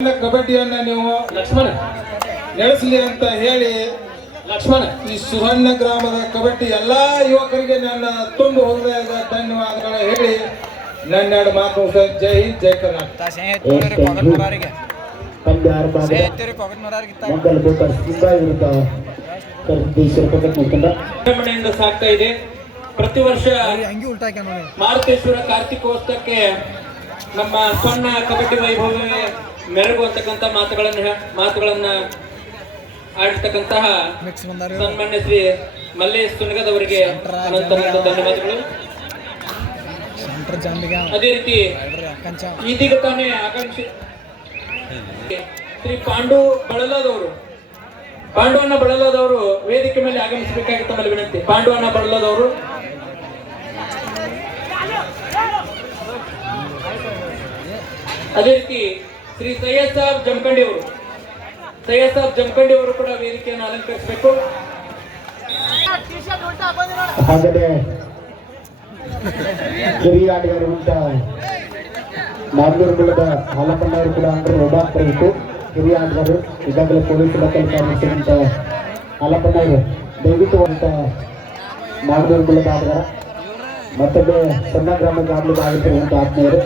ಕಬಡ್ಡಿಯನ್ನ ನೀವು ಲಕ್ಷ್ಮಣ ನಡೆಸಲಿ ಅಂತ ಹೇಳಿ ಲಕ್ಷ್ಮಣ ಈ ಸುವರ್ಣ ಗ್ರಾಮದ ಕಬಡ್ಡಿ ಎಲ್ಲಾ ಯುವಕರಿಗೆ ನನ್ನ ತುಂಬ ಹೃದಯದ ಧನ್ಯವಾದಗಳ ಹೇಳಿ ನನ್ನೆರಡು ಮಾತು ಜೈ ಹಿಂದ್ ಜೈ ಕರ್ನಾಟಕ. ಮನೆಯಿಂದ ಸಾಗ್ತಾ ಇದೆ. ಪ್ರತಿ ವರ್ಷ ಮಾರುತೇಶ್ವರ ಕಾರ್ತಿಕೋತ್ಸವಕ್ಕೆ ನಮ್ಮ ಸಣ್ಣ ಕಬಡ್ಡಿ ವೈಭವವೇ ಮೆರುಗು ಅಂತಕ್ಕಂಥ ಮಾತುಗಳನ್ನ ಆಡಿರ್ತಕ್ಕಂತಹ ಸನ್ಮಾನ್ಯ ಶ್ರೀ ಮಲ್ಲೇಶ್ ಸುನಗದವರಿಗೆ ಅನಂತ ಧನ್ಯವಾದಗಳು. ಅದೇ ರೀತಿ ಇದೀಗ ತಾನೇ ಆಕಾಂಕ್ಷಿ ಶ್ರೀ ಪಾಂಡುವನ್ನ ಬಳಲದವರು ವೇದಿಕೆ ಮೇಲೆ ಆಗಮಿಸಬೇಕಾಗಿ ತಮ್ಮಲ್ಲಿ ವಿನಂತಿ. ಪಾಂಡುವನ್ನ ಬಳಲದವರು ಅದೇ ರೀತಿ ಶ್ರೀ ಸೈಯದ್ ಸಾಬ್ ಜಮಖಂಡಿ ಅವರು ಕೂಡ ವೇದಿಕೆಯನ್ನು ಅಲಂಕರಿಸಬೇಕು. ಹಾಗೆ ಹಿರಿಯ ಆಟಗಾರರಂತ ನಾಗೂರುಗಳದ ಹಾಲಪ್ಪಣ್ಣವರು ಕೂಡ ಅಂದ್ರೆ ಒಬ್ಬಾಗಬೇಕು. ಹಿರಿಯ ಆಟಗಾರರು ಈಗಾಗಲೇ ಪೊಲೀಸ್ ಇಲಾಖೆ ಕಾರ್ಮಿಸಿದಂತ ಹಾಲಪ್ಪಣ್ಣವರು ದಯವಿಟ್ಟು ಅಂತ ನಾಗೂರುಗಳದ ಆಟಗಾರ ಮತ್ತೊಬ್ಬ ಸಣ್ಣ ಗ್ರಾಮದ ಆಡಲಿಕ್ಕೆ ಆಗಿರುವಂತ ಆತ್ಮೀಯರು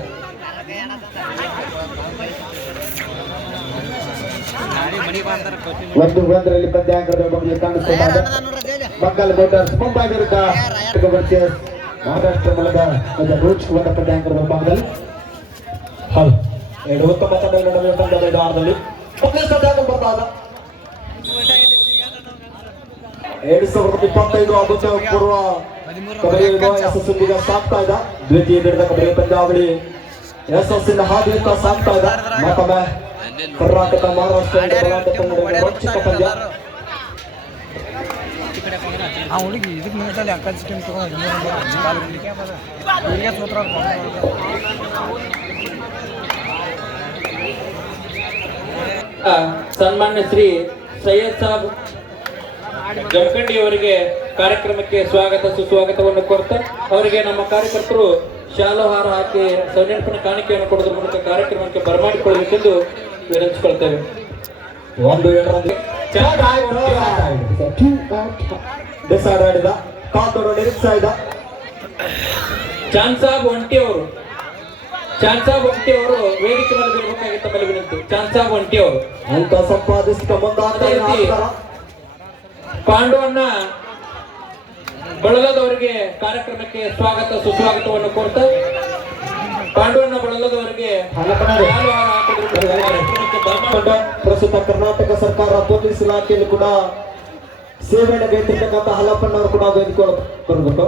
ಒಂದರಲ್ಲಿ ಪಂದ್ಯಾಂಕದ ಬಗ್ಗೆ ಕಾಣಿಸ್ಕೊಂಡಾಗ ಬಂಗಾಲ್ ಮೋಟಾರ್ಸ್ ಮುಂಬೈ ವಿರುದ್ಧ ಮಹಾರಾಷ್ಟ್ರ ಮೂಲದ ರೂಚ್ ಹೋದ ಪಂದ್ಯಾಂಕದ ಭಾಗದಲ್ಲಿ ಹೌದು 29 ನಡುವೆ ಪಂದ್ಯದ ಆರದಲ್ಲಿ ಬರ್ತಾದ 2025 ಅಭಿವೃದ್ಧಿ ಪೂರ್ವ ಕಬಡ್ಡಿ ಯಶಸ್ಸಿನಿಂದ ಸಾಗ್ತಾ ಇದೆ. ದ್ವಿತೀಯ ದಿನದ ಕಬಡ್ಡಿ ಪಂದ್ಯಾವಳಿ ಯಶಸ್ಸಿನ ಹಾದಿಯುತ್ತ ಸಾಗ್ತಾ ಇದೆ. ಮತ್ತೊಮ್ಮೆ ಕರ್ನಾಟಕ ಮಹಾರಾಷ್ಟ್ರ ರೋಚಕ ಪಂದ್ಯ. ಹುಡುಗಿ ಇದಕ್ಕೆ ಮಿನಿಟಲ್ಲಿ ಅಕ್ಕ ಚಿಕನ್ ತಗೊಂಡು ಸನ್ಮಾನ್ಯ ಶ್ರೀ ಸೈಯದ್ ಸಾಬ್ ಜಮಖಂಡಿ ಅವರಿಗೆ ಕಾರ್ಯಕ್ರಮಕ್ಕೆ ಸ್ವಾಗತ ಸುಸ್ವಾಗತವನ್ನು ಕೋರ್ತಾ ಅವರಿಗೆ ನಮ್ಮ ಕಾರ್ಯಕರ್ತರು ಶಾಲುಹಾರ ಹಾಕಿ ಸೌನೆನಪಿನ ಕಾಣಿಕೆಯನ್ನು ಕೊಡೋದ್ರ ಮೂಲಕ ಕಾರ್ಯಕ್ರಮಕ್ಕೆ ಬರಮಾಡಿಕೊಳ್ಳಬೇಕೆಂದು ವಿನಂತಿಸಿಕೊಳ್ತೇವೆ. ಚಾನ್ಸಾಬ್ ಒಂಟಿ ಅವರು ವೇದಿಕೆ ಮೇಲೆ ಬರಬೇಕಾಗಿ ತಮ್ಮಲ್ಲಿ ವಿನಂತಿ. ಚಾನ್ಸಾಬ್ ಒಂಟಿ ಅವರು ಅಂತ ಸಂಪಾದಿಸಿದ ಪಾಂಡುವನ್ನ ಬಳಲದವರಿಗೆ ಕಾರ್ಯಕ್ರಮಕ್ಕೆ ಸ್ವಾಗತ ಸುಸ್ವಾಗತವನ್ನು ಕೋರ್ತಾ ಪಾಂಡುವನ್ನ ಬಳಲದವರಿಗೆ ಪ್ರಸ್ತುತ ಕರ್ನಾಟಕ ಸರ್ಕಾರ ಪೊಲೀಸ್ ಇಲಾಖೆಯಲ್ಲಿ ಕೂಡ ಸೇವೆಯನ್ನು ಗೈತಿರ್ತಕ್ಕಂಥ ಹಲಪ್ಪಣ್ಣವರು ಕೂಡ ವೇದಿಕೆ ಬರಬೇಕು.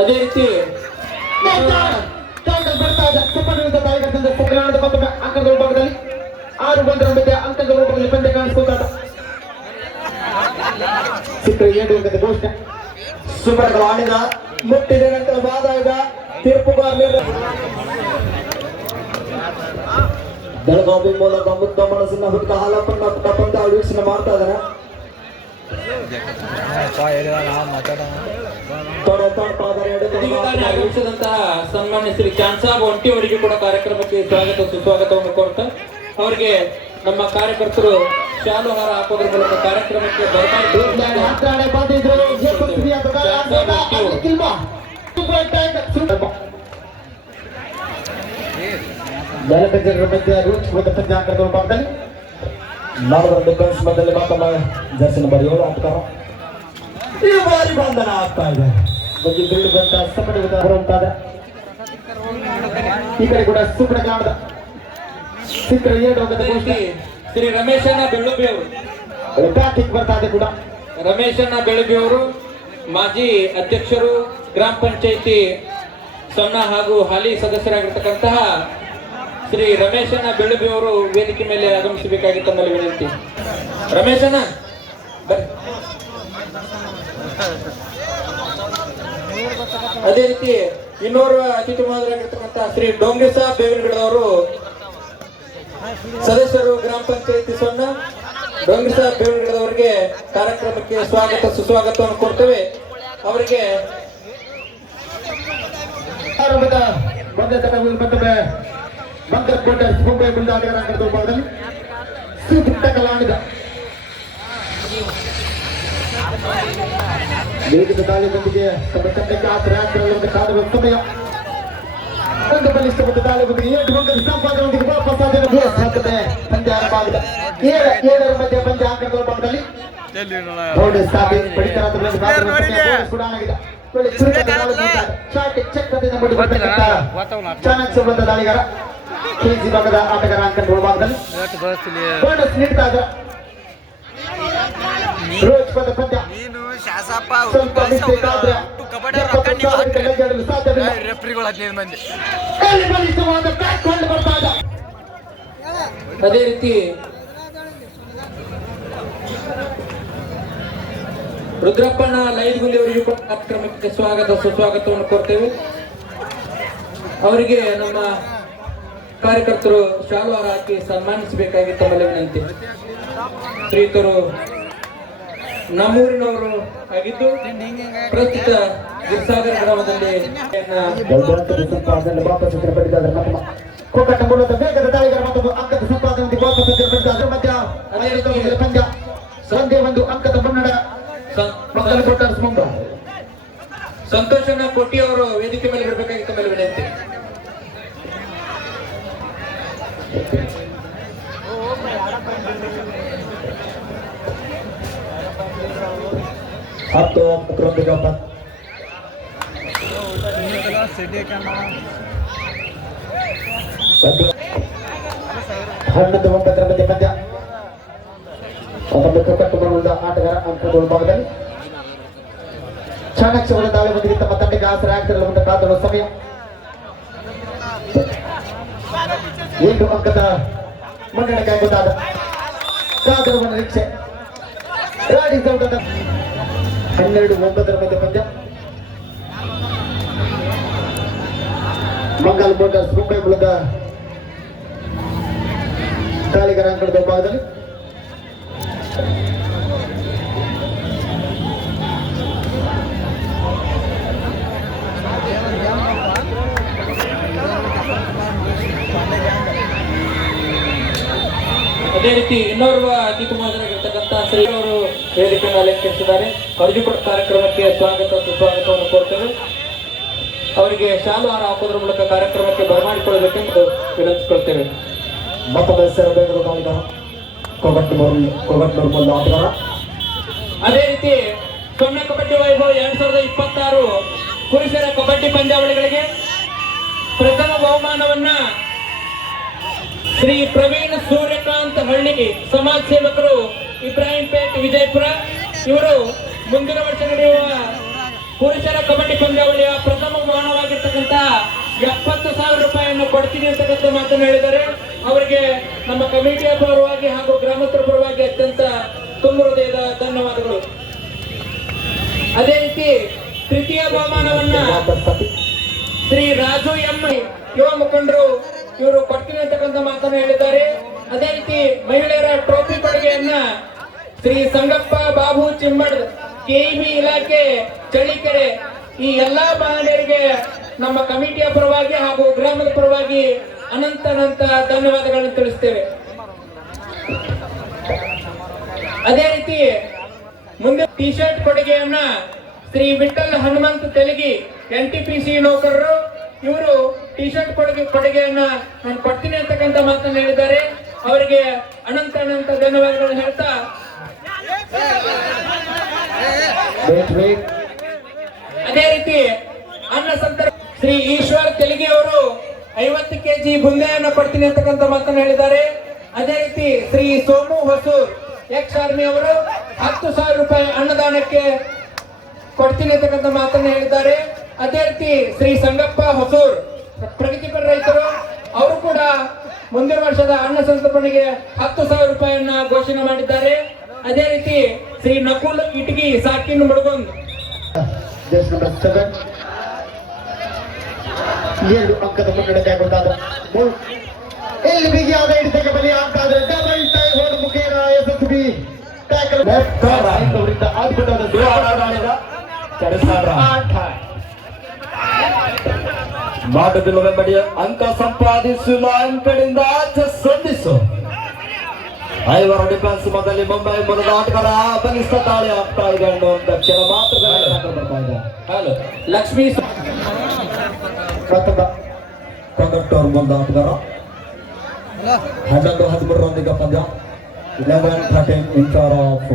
ಅದೇ ರೀತಿ ಅಂಕಗಳ ಭಾಗದಲ್ಲಿ 6-1 ಅಂಕಗಳ ರೂಪದಲ್ಲಿ ಪಂದ್ಯ ಕಾಣಿಸ್ಕೊತಾದ ಚಿತ್ರ 7 ಅಂಕದ ಘೋಷಣೆ. ಸುಮರ್ಗಳು ಆಡಿದ ಮುಟ್ಟಿದ ನಂತರ ವಾದ ಈಗ ತೀರ್ಪುಗಾರರು ಬೆಳಗಾವಿ ಮೂಲಕ ಮುದ್ದ ಮನಸ್ಸಿನ ಹುಡುಗ ಹಾಲಪ್ಪನ ಪಂದ್ಯಾವಳಿ ವೀಕ್ಷಣೆ ಮಾಡ್ತಾ ಇದ್ದಾರೆ. ಆಗಮಿಸಿದಂತಹ ಸನ್ಮಾನ್ಯ ಶ್ರೀ ಚಾನ್ಸಾಬ್ ಒಂಟಿ ಅವರಿಗೆ ಕೂಡ ಕಾರ್ಯಕ್ರಮಕ್ಕೆ ಸ್ವಾಗತ ಸುಸ್ವಾಗತವನ್ನು ಕೋರ್ತಾ ಅವರಿಗೆ ನಮ್ಮ ಕಾರ್ಯಕರ್ತರು ಶಾಲುಹಾರ ಹಾಕೋದ್ರ ಮೂಲಕ ಕಾರ್ಯಕ್ರಮಕ್ಕೆ ಪಂದ್ಯಾಂಕದ ಭಾಗದಲ್ಲಿ ಡಿಫೆನ್ಸ್ ಮಧ್ಯದಲ್ಲಿ ಮಾತಮ್ಮ ಜರ್ಸಿ ನಂಬರ್ 7 ಆಟಗಾರ ಈ ಬಾರಿ ಬಂಧನ ಆಗ್ತಾ ಇದೆ. ಈ ಕಡೆ ಕೂಡ ಸುಪ್ರ ಕಾಣದ ಚಿತ್ರ 7 ಶ್ರೀ ರಮೇಶಣ್ಣ ಬೆಳ್ಳುಬಿ ಅವರು ಬ್ಯಾಟಿಂಗ್ ಬರ್ತಾ ಇದೆ ಕೂಡ. ರಮೇಶಣ್ಣ ಬೆಳ್ಳುಬಿ ಅವರು ಮಾಜಿ ಅಧ್ಯಕ್ಷರು, ಗ್ರಾಮ ಪಂಚಾಯಿತಿ ಸಣ್ಣ ಹಾಗೂ ಹಾಲಿ ಸದಸ್ಯರಾಗಿರ್ತಕ್ಕಂತಹ ಶ್ರೀ ರಮೇಶಣ್ಣ ಬೆಳ್ಳುಬಿ ಅವರು ವೇದಿಕೆ ಮೇಲೆ ಆಗಮಿಸಬೇಕಾಗಿ ತಮ್ಮಲ್ಲಿ ವಿನಂತಿ. ರಮೇಶಣ್ಣ ಅದೇ ರೀತಿ ಇನ್ನೋರ್ವ ಅತಿಥಿ ಮಹಾರಾಗಿರ್ತಕ್ಕಂತಹ ಶ್ರೀ ಡೋಂಗ್ರಿ ಸಾಬ್ ಬೇವಿನಗಿಡದವರು ಸದಸ್ಯರು, ಗ್ರಾಮ ಪಂಚಾಯಿತಿ ಸಣ್ಣ ಡೋಂಗ್ರಿ ಸಾಬ್ ಬೇವಿನಗಿಡದವರಿಗೆ ಕಾರ್ಯಕ್ರಮಕ್ಕೆ ಸ್ವಾಗತ ಸುಸ್ವಾಗತವನ್ನು ಕೊಡ್ತೇವೆ. ಅವರಿಗೆ ಮಂಗಲ್ ಕೋಟರ್ಸ್ ಮುಂಬೈ ಬುಲ್ಡಾಗರ ಅಂಕಣದ ಭಾಗದಲ್ಲಿ ಸೂಕ್ತ ಕಲಾವಿದ ವೇಗದ ದಾಳಿಯೊಂದಿಗೆ ತಮ್ಮ ತಂಡಕ್ಕೆ ಆತರಾತ್ರದಲ್ಲಿ ಕಾದುವ ಸಮಯ ಒಂದು ಬಲಿಷ್ಠವಾದ ದಾಳಿಯೊಂದಿಗೆ 8 ಅಂಕದ ಸಂಪಾದನೆಯೊಂದಿಗೆ ವಾಪಸ್ ಸಾಧ್ಯತೆ ಪಂದ್ಯ ಆರಂಭ ಆಗಿದೆ 7 ಮಧ್ಯೆ ಪಂದ್ಯ ಅಂಕದ ಭಾಗದಲ್ಲಿ ಬೋನಸ್ ಸಾಧಿ ಪಡಿತರಾದ ಬೋನಸ್ ಕೂಡ ಆಗಿದೆ ಒಳ್ಳೆ ಚುರುಕಾದ ದಾಳಿ ಶಾಟ್ ಚೆಕ್ ಅಂತ ನೋಡಿ ಬರ್ತಕ್ಕಂತ ಚಾಣಕ್ಯ ಸಂಬಂಧ ದಾಳಿಗಾರ ಕೆಜಿ ಭಾಗದ ಆಟಗಾರ ಅಂಕದ ಭಾಗದಲ್ಲಿ ಬೋನಸ್ ನೀಡ್ತಾ ಇದ್ದಾರೆ ರೋಜ್ ಪದ ಪಂದ್ಯ ಸ್ವಲ್ಪ ಮಿಸ್ಟೇಕ್ ಆದ್ರೆ ಸಾಧ್ಯವಿಲ್ಲ ರೆಫ್ರಿಗಳು 15 ಮಂದಿ ಬಲಿಷ್ಠವಾದ ಬ್ಯಾಕ್ ಕೊಂಡು ಬರ್ತಾ ಇದೆ ಅದೇ ರೀತಿ ರುದ್ರಪ್ಪನ ಲೈದ್ಗುಲಿ ಅವರಿಗೂ ಕೂಡ ಕಾರ್ಯಕ್ರಮಕ್ಕೆ ಸ್ವಾಗತ ಸುಸ್ವಾಗತವನ್ನು ಕೋರ್ತೇವೆ. ಅವರಿಗೆ ನಮ್ಮ ಕಾರ್ಯಕರ್ತರು ಶಾಲುವಾರ ಹಾಕಿ ಸನ್ಮಾನಿಸಬೇಕಾಗಿ ತಮ್ಮಲ್ಲಿ ವಿನಂತಿ. ಶ್ರೀತರು ನಮ್ಮೂರಿನವರು ಆಗಿದ್ದು ಪ್ರಸ್ತುತ ಗಿರ್ಸಾಗರ ಗ್ರಾಮದಲ್ಲಿ ಕೋಕಟ್ಟ ಮೂಲದ ವೇಗದ ದಾಳಿಗಾರ ಮತ್ತೊಂದು ಅಂಕದ ಸಂಪಾದನೆ ವಾಪಸ್ ಪಂದ್ಯ ಪಂದ್ಯ ಒಂದೇ ಒಂದು ಅಂಕದ ಮುನ್ನಡ ಮಂಗಲ ಕೋಟರ್ಸ್ ಮುಂಬೈ. ಸಂತೋಷನ ಕೊಟ್ಟಿ ಅವರು ವೇದಿಕೆ ಮೇಲೆ ಬರಬೇಕಾಗಿ ತಮ್ಮಲ್ಲಿ ವಿನಂತಿ. ಹತ್ತು ಅಂಕದೊಂದಿಗೆ 11-9 ಮಧ್ಯೆ ಪಂದ್ಯ ಕೋಕಟ್ಟ ಮೂಲದ ಆಟಗಾರ ಅಂಕದ ಭಾಗದಲ್ಲಿ ಚಾಣಕ್ಯವರ ದಾಳಿ ಬಂದಿಗೆ ತಮ್ಮ ತಂಡಕ್ಕೆ ಆಸರೆ ಆಗ್ತಿರಲ್ಲ ಮುಂದೆ ಕಾದುವ ಸಮಯ 7 ಅಂಕದ ಮುನ್ನಡೆಗೆ ಗೊತ್ತಾದ ಕಾದುವ ನಿರೀಕ್ಷೆ ರಾಡಿ ಸೌಧದ 12-9 ಮಧ್ಯೆ ಪಂದ್ಯ ಮಂಗಲ್ ಮೋಟರ್ಸ್ ಮುಂಬೈ ಮೂಲದ ದಾಳಿಗಾರ ಅಂಕಣದ ಭಾಗದಲ್ಲಿ ಅದೇ ರೀತಿ ಇನ್ನೋರ್ವ ಅತಿಥಿ ಮಹಾಜರಾಗಿರ್ತಕ್ಕಂಥ ಶ್ರೀ ಅವರು ವೇದಿಕೆಯನ್ನು ಅಲಂಕರಿಸಿದ್ದಾರೆ. ಅವರಿಗೂ ಕೂಡ ಕಾರ್ಯಕ್ರಮಕ್ಕೆ ಸ್ವಾಗತ ಸುಸ್ವಾಗತವನ್ನು ಕೋರ್ತೇವೆ. ಅವರಿಗೆ ಶಾಲುವಾರ ಹಾಕೋದ್ರ ಮೂಲಕ ಕಾರ್ಯಕ್ರಮಕ್ಕೆ ಬರಮಾಡಿಕೊಳ್ಳಬೇಕೆಂದು ವಿನಂತಿಸಿಕೊಳ್ತೇವೆ. ಮತ್ತೊಮ್ಮೆ ಸೇರಬೇಕಾದ ದಾಳಿಗಾರ ಕೋಗಟ್ನೂರು ಮೂಲದ ಆಟಗಾರ. ಅದೇ ರೀತಿ ಸೊನ್ನೆ ಕಬಡ್ಡಿ ವೈಭವ 2026 ಪುರುಷರ ಕಬಡ್ಡಿ ಪಂದ್ಯಾವಳಿಗಳಿಗೆ ಪ್ರಥಮ ಬಹುಮಾನವನ್ನ ಶ್ರೀ ಪ್ರವೀಣ್ ಸೂರ್ಯಕಾಂತ್ ಹಳ್ಳಿ ಸಮಾಜ ಸೇವಕರು ಇಬ್ರಾಹಿಂಪೇಟ್ ವಿಜಯಪುರ ಇವರು ಮುಂದಿನ ವರ್ಷ ನಡೆಯುವ ಪುರುಷರ ಕಬಡ್ಡಿ ಪಂದ್ಯಾವಳಿಯ ಪ್ರಥಮ ಬಹುಮಾನವಾಗಿರ್ತಕ್ಕಂಥ 70,000 ರೂಪಾಯಿಯನ್ನು ಕೊಡ್ತೀನಿ ಅಂತಕ್ಕಂಥ ಮಾತನ್ನು ಹೇಳಿದ್ದಾರೆ. ಅವರಿಗೆ ನಮ್ಮ ಕಮಿಟಿಯ ಪರವಾಗಿ ಹಾಗೂ ಗ್ರಾಮಸ್ಥರ ಪರವಾಗಿ ಅತ್ಯಂತ ತುಂಬ ಹೃದಯದ ಧನ್ಯವಾದಗಳು. ಅದೇ ರೀತಿ ತೃತೀಯ ಬಹುಮಾನವನ್ನ ಶ್ರೀ ರಾಜು ಎಂ ಯುವ ಮುಖಂಡರು ಇವರು ಕೊಡ್ತೀನಿ ಅಂತಕ್ಕಂಥ ಮಾತನ್ನು ಹೇಳಿದ್ದಾರೆ. ಅದೇ ರೀತಿ ಮಹಿಳೆಯರ ಟ್ರೋಫಿ ಕೊಡುಗೆಯನ್ನ ಶ್ರೀ ಸಂಗಪ್ಪ ಬಾಬು ಚಿಮ್ಮಡ್ ಕೆಇಬಿ ಇಲಾಖೆ ಚಳಿಕೆರೆ ಈ ಎಲ್ಲಾ ಮಹಿಳೆಯರಿಗೆ ನಮ್ಮ ಕಮಿಟಿಯ ಪರವಾಗಿ ಹಾಗೂ ಗ್ರಾಮದ ಪರವಾಗಿ ಅನಂತ ಧನ್ಯವಾದಗಳನ್ನು ತಿಳಿಸ್ತೇವೆ. ಅದೇ ರೀತಿ ಮುಂದೆ ಟಿ ಶರ್ಟ್ ಕೊಡುಗೆಯನ್ನ ಶ್ರೀ ವಿಠಲ್ ಹನುಮಂತ್ ತೆಲಗಿ NTPC ನೌಕರರು ಇವರು ಟಿ ಶರ್ಟ್ ಕೊಡುಗೆಯನ್ನ ನಾನು ಕೊಡ್ತೀನಿ ಅಂತಕ್ಕಂಥ ಮಾತನ್ನು ಹೇಳಿದ್ದಾರೆ. ಅವರಿಗೆ ಅನಂತ ಧನ್ಯವಾದಗಳನ್ನು ಹೇಳ್ತಾ ಅದೇ ರೀತಿ ಅನ್ನ ಸಂತರ ಶ್ರೀ ಈಶ್ವರ್ ತೆಲಗಿ ಅವರು 50 kg ಬುಂದೆಯನ್ನು ಕೊಡ್ತೀನಿ ಅಂತಕ್ಕಂಥ ಮಾತನ್ನು ಹೇಳಿದ್ದಾರೆ. ಅದೇ ರೀತಿ ಶ್ರೀ ಸೋಮು ಹೊಸೂರ್ ಎಕ್ಸ್ ಆರ್ಮಿ ಅವರು 10,000 ರೂಪಾಯಿ ಅನ್ನದಾನಕ್ಕೆ ಕೊಡ್ತೀನಿ ಅಂತಕ್ಕಂಥ ಮಾತನ್ನು ಹೇಳಿದ್ದಾರೆ. ಅದೇ ರೀತಿ ಶ್ರೀ ಸಂಗಪ್ಪ ಹೊಸೂರ್ ಪ್ರಗತಿಪರ ರೈತರು ಅವರು ಕೂಡ ಮುಂದಿನ ವರ್ಷದ ಅನ್ನ ಸಂತರ್ಪಣೆಗೆ 10,000 ರೂಪಾಯಿಯನ್ನ ಘೋಷಣೆ ಮಾಡಿದ್ದಾರೆ. ಅದೇ ರೀತಿ ಶ್ರೀ ನಕುಲ್ ಇಟಗಿ ಸಾಕಿನ್ ಮುಳುಗೊಂದ್ 7 ಅಂಕದ ಮುನ್ನಡೆಗೆ ಗೊತ್ತಾದ ಎಲ್ಲಿ ಬಿಗಿಯಾದ ಹಿಡಿತಕ್ಕೆ ಬಲಿಯಾಗ್ತಾದ್ರೆ ಡಬಲ್ ಟೈ ಹೋದ ಮುಖೇನ ಯಶಸ್ವಿ ಟ್ಯಾಕಲ್ ಅವರಿಂದ ಅದ್ಭುತವಾದ ಆಟ ಮಾಡುವುದಿಲ್ಲ ವೆಂಬಡಿ ಅಂಕ ಸಂಪಾದಿಸು ಲಾಯನ್ ಕಡೆಯಿಂದ ಆಚೆ ಸಂಧಿಸು. ಐವರ ಡಿಫೆನ್ಸ್ ಮೊದಲೇ ಮುಂಬೈ ಮೂಲದ ಆಟಗಾರ ಬಲಿಷ್ಠ ದಾಳಿ ಆಗ್ತಾ ಇದೆ ಅನ್ನುವಂತ ಕ್ಷಣ ಮಾತ್ರ ಬರ್ತಾ ಇದೆ. ಹಲೋ ಲಕ್ಷ್ಮೀ ಮತ್ತೊಬ್ಬ ಕಂಡಕ್ಟರ್ ಮುಂದ ಆಟಗಾರ 11-13 ಪಂದ್ಯ 11-13 ಇನ್ ಫೇವರ್ ಆಫ್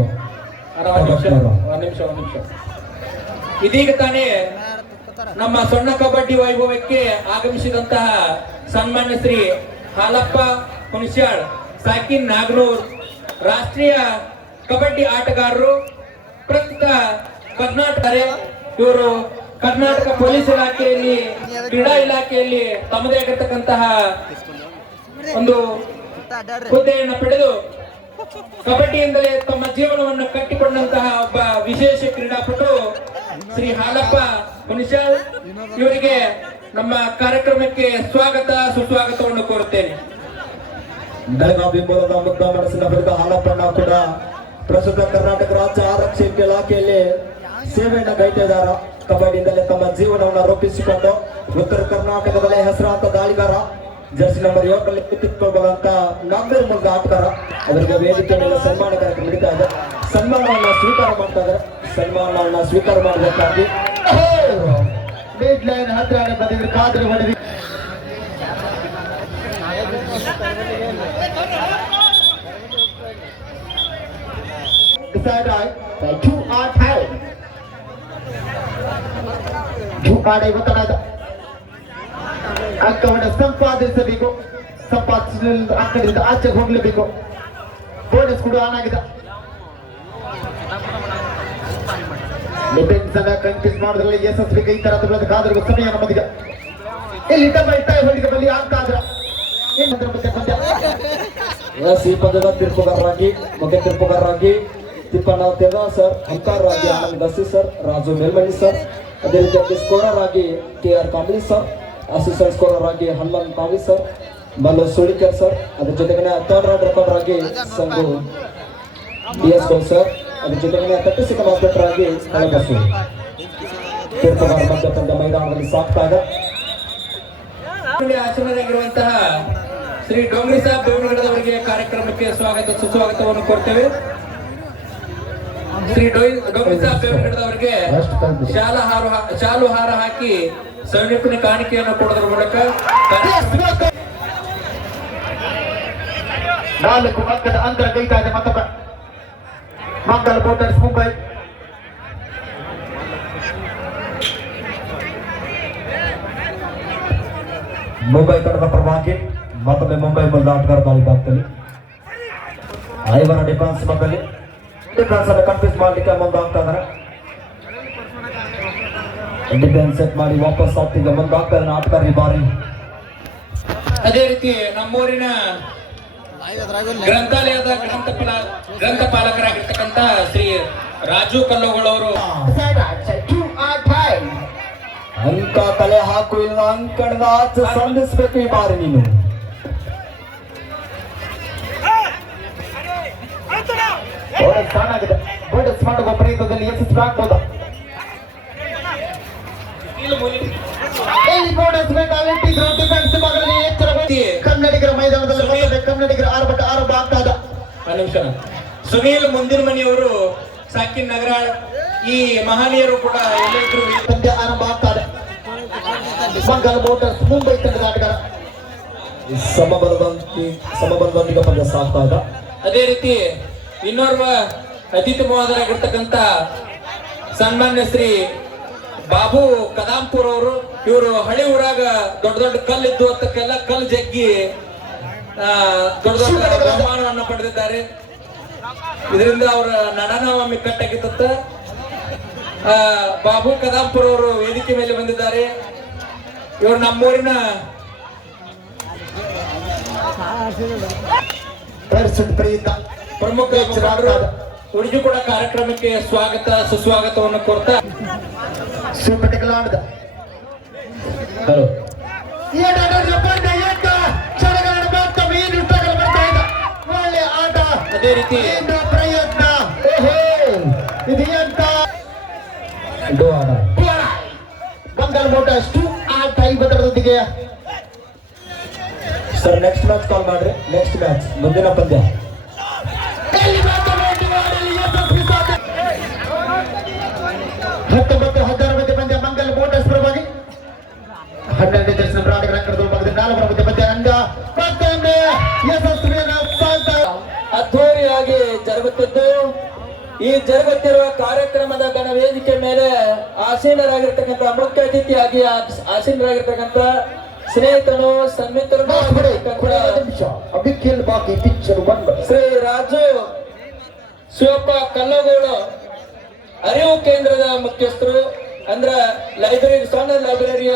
ಒಂದ್ ನಿಮಿಷ. ಇದೀಗ ತಾನೇ ನಮ್ಮ ಸಣ್ಣ ಕಬಡ್ಡಿ ವೈಭವಕ್ಕೆ ಆಗಮಿಸಿದಂತಹ ಸನ್ಮಾನ್ಯ ಶ್ರೀ ಹಾಲಪ್ಪ ಹುಣಸ್ಯಾಳ್ ಸಾಕಿನ್ ನಾಗನೂರ್ ರಾಷ್ಟ್ರೀಯ ಕಬಡ್ಡಿ ಆಟಗಾರರು, ಪ್ರಸ್ತುತ ಕರ್ನಾಟಕ ಇವರು ಕರ್ನಾಟಕ ಪೊಲೀಸ್ ಇಲಾಖೆಯಲ್ಲಿ ಕ್ರೀಡಾ ಇಲಾಖೆಯಲ್ಲಿ ತಮ್ಮದೇ ಆಗಿರ್ತಕ್ಕಂತಹ ಒಂದು ಹುದ್ದೆಯನ್ನು ಪಡೆದು ಕಬಡ್ಡಿಯಿಂದಲೇ ತಮ್ಮ ಜೀವನವನ್ನು ಕಟ್ಟಿಕೊಂಡಂತಹ ಒಬ್ಬ ವಿಶೇಷ ಕ್ರೀಡಾಪಟು ಶ್ರೀ ಹಾಲಪ್ಪ ಹುಣಸ್ಯಾಳ್ ಇವರಿಗೆ ನಮ್ಮ ಕಾರ್ಯಕ್ರಮಕ್ಕೆ ಸ್ವಾಗತ ಸುಸ್ವಾಗತವನ್ನು ಕೋರುತ್ತೇನೆ. ಬೆಳಗಾವಿ ಮೂಲದ ಮುದ್ದ ಮನಸ್ಸಿನ ಬಳಿಕ ಹಾಲಪ್ಪಣ್ಣ ಕೂಡ ಪ್ರಸ್ತುತ ಕರ್ನಾಟಕ ರಾಜ್ಯ ಆರಕ್ಷಕ ಇಲಾಖೆಯಲ್ಲಿ ಸೇವೆಯನ್ನು ಗೈದಿದ್ದಾರೆ. ಕಬಡ್ಡಿಯಿಂದಲೇ ತಮ್ಮ ಜೀವನವನ್ನು ರೂಪಿಸಿಕೊಂಡು ಉತ್ತರ ಕರ್ನಾಟಕದಲ್ಲೇ ಹೆಸರಾಂತ ದಾಳಿಗಾರ, ಜರ್ಸಿ ನಂಬರ್ 7ರಲ್ಲಿ ಕಿತ್ತಿಕೊಳ್ಳುವಂತ ನಾಗನೂರ್ ಮೂಲದ ಆಟಗಾರ. ಅವರಿಗೆ ವೇದಿಕೆ ಮೇಲೆ ಸನ್ಮಾನ ಕಾರ್ಯಕ್ರಮ ನಡೀತಾ ಇದೆ. ಸನ್ಮಾನವನ್ನ ಸ್ವೀಕಾರ ಮಾಡ್ತಾ ಇದ್ದಾರೆ. ಸನ್ಮಾನವನ್ನ ಸ್ವೀಕಾರ ಮಾಡಬೇಕಾಗಿ ಮಿಡ್ ಲೈನ್ ಹತ್ತಿರ ಬಂದಿದ್ರು ಕಾದ್ರೆ ಹೊಡೆದಿ ಒತ್ತಡದ ಅಂಕವನ್ನು ಸಂಪಾದಿಸಬೇಕು. ಸಂಪಾದಿಸಲಿಲ್ಲ ಅಂಕದಿಂದ ಆಚೆಗೆ ಹೋಗಲೇಬೇಕು. ಬೋನಸ್ ಕೂಡ ಆನ್ ಆಗಿದೆ. ಡಿಫೆನ್ಸ್ ಅನ್ನ ಕನ್ಫ್ಯೂಸ್ ಮಾಡೋದ್ರಲ್ಲಿ ಯಶಸ್ವಿ ಈ ತರ ಕಾದ್ರೂ ಸಮಯ ನಮ್ಮದಿಗೆ ಇಲ್ಲಿ ಡಬಲ್ ಟೈ ಹೊಡಿಗೆ ಬಲಿ ಆಗ್ತಾ ಇದ್ರ ಈ ಪದದ ತೀರ್ಪುಗಾರರಾಗಿ ಮುಖ್ಯ ತೀರ್ಪುಗಾರರಾಗಿ ತಿಪ್ಪಣ್ಣ ತೇದ ಸರ್, ಅಂಕಾರರಾಗಿ ಆನಂದ್ ಗಸಿ ಸರ್, ರಾಜು ಮೇಲ್ಮಣಿ ಸರ್, ಅದೇ ರೀತಿಯಾಗಿ ಸ್ಕೋರರ್ ಆಗಿ KR Kambli sir, assistant scorer ಆಗಿ ಹನುಮಂತ್ ಕಾವಿ ಸರ್, ಮಲ್ಲು ಸುಳಿಕರ್ ಸರ್, ಅದ್ರ ಜೊತೆಗೆ ಥರ್ಡ್ ರೌಂಡ್ ರೆಕಾರ್ಡರ್ ಆಗಿ ಸಂಘು DS ಗೌಡ್ ಸರ್, ಅದ್ರ ಜೊತೆಗೆ 30 ಸೆಕೆಂಡ್ ಆಪರೇಟರ್ ಆಗಿ ಕಳಬಸು. ತೀರ್ಪುಗಾರ ಮಧ್ಯ ಪಂದ್ಯ ಮೈದಾನದಲ್ಲಿ ಸಾಕ್ತಾ ಇದೆ. ಆಚರಣೆಯಾಗಿರುವಂತಹ ಶ್ರೀ ಡೋಂಗ್ರಿ ಸಾಬ್ ದೇವನಗರದವರಿಗೆ ಕಾರ್ಯಕ್ರಮಕ್ಕೆ ಸ್ವಾಗತ ಸುಸ್ವಾಗತವನ್ನು ಕೋರ್ತೇವೆ. ಶ್ರೀ ಡೋಂಗ್ರಿ ಸಾಬ್ ದೇವನಗರದವರಿಗೆ ಶಾಲು ಹಾರ ಹಾಕಿ ಸಂಯುಕ್ತ ಕಾಣಿಕೆಯನ್ನು ಕೊಡೋದ್ರ ಮೂಲಕ 4 ಅಂಕದ ಅಂತರ ಕೈತಾ ಇದೆ. ಮತ್ತೊಬ್ಬ ಮಂಗಲ್ ಮೋಟರ್ಸ್ ಮುಂಬೈ ತಂಡದ ಪರವಾಗಿ ಮತ್ತೊಮ್ಮೆ ಮುಂಬೈ ಮೂಲದ ಆಟಗಾರ ದಾಳಿ ಭಾಗದಲ್ಲಿ ಐವರ ಡಿಫೆನ್ಸ್ ಮಧ್ಯದಲ್ಲಿ ಡಿಫೆನ್ಸ್ ಅನ್ನು ಕನ್ಫ್ಯೂಸ್ ಮಾಡಲಿಕ್ಕೆ ಮುಂದಾಗ್ತಾ ಇದ್ದಾರೆ. ಡಿಫೆನ್ಸ್ ಸೆಟ್ ಮಾಡಿ ವಾಪಸ್ ಆಗ್ತಿದ್ದ ಮುಂದಾಗ್ತಾ ಇದ್ದಾನೆ ಆಟಗಾರ ಈ ಬಾರಿ. ಅದೇ ರೀತಿ ನಮ್ಮೂರಿನ ಗ್ರಂಥಾಲಯದ ಗ್ರಂಥಪಾಲಕರಾಗಿರ್ತಕ್ಕಂಥ ಶ್ರೀ ರಾಜು ಕಲ್ಲೋಗಳವರು ಅಂಕ ತಲೆ ಹಾಕು, ಇಲ್ಲ ಅಂಕಣದ ಆಚೆ ಸಂಧಿಸಬೇಕು ಈ ಬಾರಿ ನೀನು. ಚೆನ್ನಾಗಿದೆ. ಬೋನಸ್ ಮಾಡುವ ಪ್ರಯತ್ನದಲ್ಲಿ ಯಶಸ್ವಿ ಆಗ್ಬೋದ? ಬೋನಸ್ ಬೇಕಾಗಿಟ್ಟಿದ್ರು ಡಿಫೆನ್ಸ್ ಭಾಗದಲ್ಲಿ ಎಚ್ಚರ. ಕನ್ನಡಿಗರ ಮೈದಾನದಲ್ಲಿ ಕನ್ನಡಿಗರ ಆರಂಭ ಆಗ್ತಾ ಇದೆ. ಸುನೀಲ್ ಮುಂದಿನ ಮನೆಯವರು ಸಾಕಿನ್ ನಗರ, ಈ ಮಹನೀಯರು ಕೂಡ ಎಲ್ಲರಿಗೂ ಪಂದ್ಯ ಆರಂಭ ಆಗ್ತಾ ಇದೆ. ಮಂಗಲ್ ಮೋಟರ್ಸ್ ಮುಂಬೈ ತಂಡದ ಆಟಗಾರ ಸಮಬಲದೊಂದಿಗೆ ಪಂದ್ಯ ಸಾಗ್ತಾ ಇದೆ. ಅದೇ ರೀತಿ ಇನ್ನೋರ್ವ ಅತಿಥಿ ಮಹೋದರಾಗಿರ್ತಕ್ಕಂಥ ಸನ್ಮಾನ್ಯ ಶ್ರೀ ಬಾಬು ಕದಾಂಪುರ್ ಅವರು, ಇವರು ಹಳಿ ಊರಾಗ ದೊಡ್ಡ ದೊಡ್ಡ ಕಲ್ಲಿದ್ದು ಅಂತಕ್ಕೆಲ್ಲ ಕಲ್ಲು ಜಗ್ಗಿ ದೊಡ್ಡ ದೊಡ್ಡ ಬಹುಮಾನವನ್ನು ಪಡೆದಿದ್ದಾರೆ. ಇದರಿಂದ ಅವರ ನಡನವಾಮಿ ಕಟ್ಟಾಗಿತ್ತ. ಬಾಬು ಕದಾಂಪುರ್ ಅವರು ವೇದಿಕೆ ಮೇಲೆ ಬಂದಿದ್ದಾರೆ. ಇವರು ನಮ್ಮೂರಿನ ಪ್ರಮುಖ ಉಡುಜು ಕೂಡ ಕಾರ್ಯಕ್ರಮಕ್ಕೆ ಸ್ವಾಗತ ಸುಸ್ವಾಗತವನ್ನು ಕೋರ್ತಾ ಅದೇ ರೀತಿ ಪ್ರಯತ್ನ ಮಂಗಲ್ ಮೋಟರ್ಸ್ 2 ಆಟ 50 ಜೊತೆಗೆ ಸರ್ ನೆಕ್ಸ್ಟ್ ಮ್ಯಾಚ್ ಕಾಲ್ ಮಾಡ್ರಿ. ನೆಕ್ಸ್ಟ್ ಮ್ಯಾಚ್ ಮುಂದಿನ ಪಂದ್ಯ 19-16 ಮಧ್ಯ ಪಂದ್ಯ ಮಂಗಲ್ ಮೋಟರ್ಸ್ ಪರವಾಗಿ 12ನೇ ದರ್ಶನ ಹೋರಾಟಗಾರ ಕಳೆದ ಭಾಗದ 4ರ ಮಧ್ಯ ಪಂದ್ಯ ಅಂಗ ಮತ್ತೊಮ್ಮೆ ಯಶಸ್ವಿಯನ್ನು ಸಾಧ್ಯ ಅದ್ಧೂರಿಯಾಗಿ ಜರುಗುತ್ತಿದ್ದು ಈ ಜರುಗುತ್ತಿರುವ ಕಾರ್ಯಕ್ರಮದ ಗಣವೇದಿಕೆ ಮೇಲೆ ಆಸೀನರಾಗಿರ್ತಕ್ಕಂಥ ಮುಖ್ಯ ಅತಿಥಿಯಾಗಿ ಆಸೀನರಾಗಿರ್ತಕ್ಕಂಥ ಸ್ನೇಹಿತರು ಸನ್ಮಿತರು ಅಭಿ ಖೇಲ್ ಬಾಕಿ ಪಿಕ್ಚರ್ ಬಂದ ಶ್ರೀ ರಾಜು ಶಿವಪ್ಪ ಕಲ್ಲಗೋಡು ಅರಿವು ಕೇಂದ್ರದ ಮುಖ್ಯಸ್ಥರು ಅಂದ್ರ ಲೈಬ್ರರಿ ಸಣ್ಣ ಲೈಬ್ರರಿಯ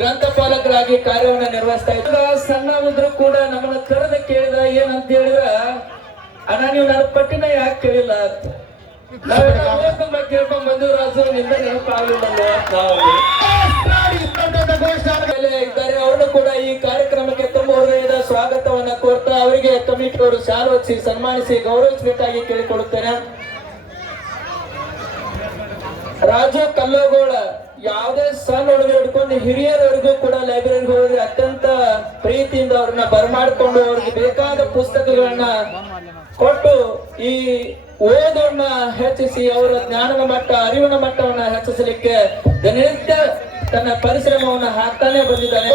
ಗ್ರಂಥಪಾಲಕರಾಗಿ ಕಾರ್ಯವನ್ನು ನಿರ್ವಹಿಸ್ತಾ ಇದ್ರು. ಸಣ್ಣ ಇದ್ರು ಕೂಡ ನಮ್ಮನ್ನ ಕರೆದ ಕೇಳಿದ ಏನಂತ ಹೇಳಿದ್ರ ಅಣ್ಣ ನೀವು ನನ್ನ ಪಟ್ಟಿನ ಯಾಕೆ ಕೇಳಿಲ್ಲ ಅಂತ ನಾವೆಲ್ಲ ಕೇಳ್ಕೊಂಡ್ ಬಂದು ರಾಜು ನಿಂದ ನೆನಪಾಗಲಿಲ್ಲ ನಾವು ಇದ್ದಾರೆ. ಅವ್ರನ್ನು ಕೂಡ ಈ ಕಾರ್ಯಕ್ರಮಕ್ಕೆ ತುಂಬ ಹೃದಯದ ಸ್ವಾಗತವನ್ನ ಕೋರ್ತಾ ಅವರಿಗೆ ಕಮಿಟಿಯವರು ಶಾಲು ಹೊಚ್ಚಿ ಸನ್ಮಾನಿಸಿ ಗೌರವಿಸಬೇಕಾಗಿ ಕೇಳಿಕೊಳ್ಳುತ್ತೇನೆ. ರಾಜು ಕಲ್ಲಗೋಳ ಯಾವುದೇ ಸಣ್ಣ ಹುಡುಗ ಹಿಡ್ಕೊಂಡು ಹಿರಿಯರವರೆಗೂ ಕೂಡ ಲೈಬ್ರರಿಗೆ ಹೋದ್ರೆ ಅತ್ಯಂತ ಪ್ರೀತಿಯಿಂದ ಅವ್ರನ್ನ ಬರಮಾಡಿಕೊಂಡು ಅವ್ರಿಗೆ ಬೇಕಾದ ಪುಸ್ತಕಗಳನ್ನ ಕೊಟ್ಟು ಈ ಓದನ್ನ ಹೆಚ್ಚಿಸಿ ಅವರ ಜ್ಞಾನದ ಮಟ್ಟ ಅರಿವಿನ ಮಟ್ಟವನ್ನ ಹೆಚ್ಚಿಸಲಿಕ್ಕೆ ದಿನನಿತ್ಯ ತನ್ನ ಪರಿಶ್ರಮವನ್ನು ಹಾಕ್ತಾನೆ ಬಂದಿದ್ದಾನೆ.